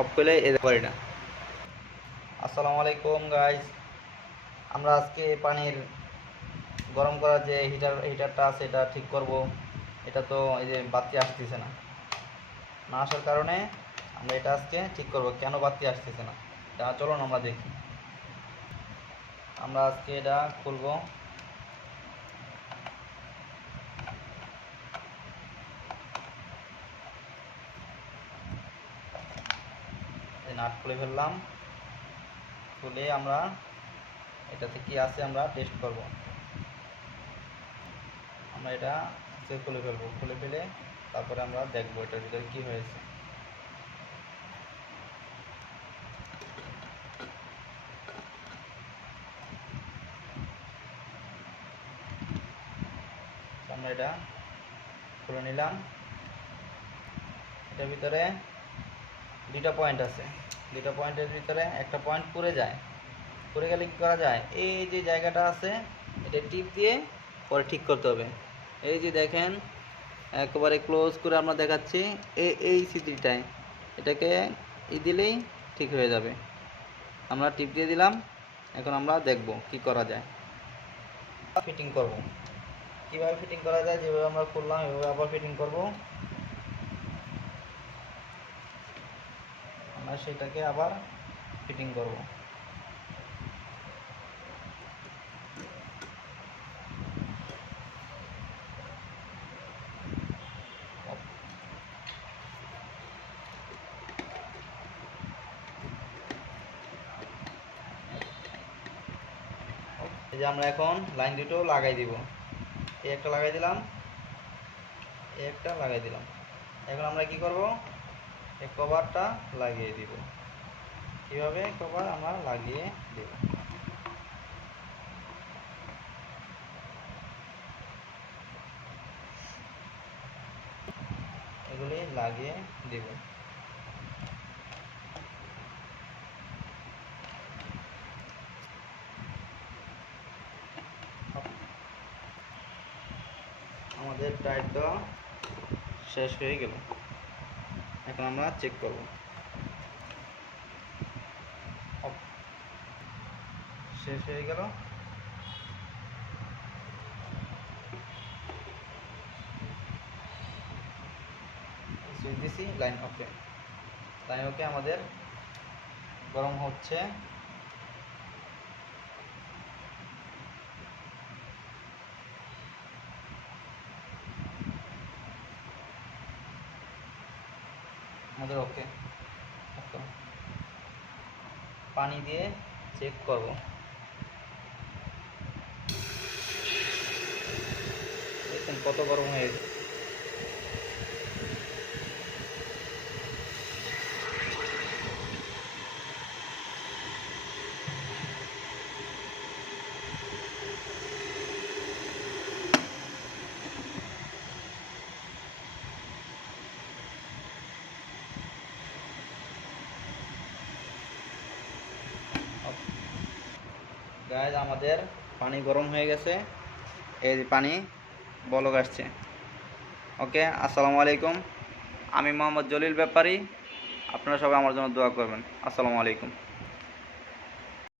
Of করলে এ পারি না। আসসালামু আলাইকুম গাইস আমরা আজকে পানির গরম করার যে হিটার হিটারটা আছে, এটা ঠিক করব। এটা তো এই যে বাতি আসতেছে না। না আসার কারণে আমরা এটা আজকে ঠিক করব। কেন বাতি আসতেছে না? চলুন আমরা দেখি। আমরা আজকে এটা খুলবো। নাট খুলে ফেললাম। খুলে আমরা এটাতে কি আছে আমরা টেস্ট করব। আমরা এটা চেক খুলে ফেলব, খুলে ফেলে তারপরে আমরা দেখব এটার ভিতরে কি হয়েছে। আমরা এটা খুলে নিলাম। এটার ভিতরে দুইটা পয়েন্ট আছে। দুইটা পয়েন্টের ভিতরে, একটা পয়েন্ট পুড়ে যায়। পুড়ে গেলে কী করা যায়? এই যে জায়গাটা আছে, এটা টিপ দিয়ে পরে ঠিক করতে হবে। এই যে দেখেন, একেবারে ক্লোজ করে আমরা দেখাচ্ছি এই সিটিটায় এটাকে ই দিলেই ঠিক হয়ে যাবে। আমরা টিপ দিয়ে দিলাম, এখন আমরা দেখব কি করা যায়। ফিটিং করব। কীভাবে ফিটিং করা যায়? যেভাবে আমরা করলাম, এভাবে আবার ফিটিং করব। আমরা সেটাকে আবার ফিটিং করব। এই যে আমরা এখন লাইন দুটো লাগাই দিব। এই একটা লাগাই দিলাম, এই একটা লাগাই দিলাম। এখন আমরা কি করব? এই কভারটা লাগিয়ে দিব। কীভাবে কভার আমরা লাগিয়ে দেব? এগুলি লাগিয়ে দেব। আমাদের টাইট শেষ হয়ে গেল। এখন আমরা চেক করব। শেষ হয়ে গেল। সুইচ দিছি লাইন ওকে লাইন ওকে আমাদের গরম হচ্ছে। আমাদের ওকে। পানি দিয়ে চেক করব। দেখুন কত গরম হয়ে গেছে। গায়ে আমাদের পানি গরম হয়ে গেছে। এই পানি, বলক আসছে। ওকে আসসালামু আলাইকুম। আমি মোহাম্মদ জলিল ব্যাপারী। আপনারা সবাই আমার জন্য দোয়া করবেন। আসসালামু আলাইকুম।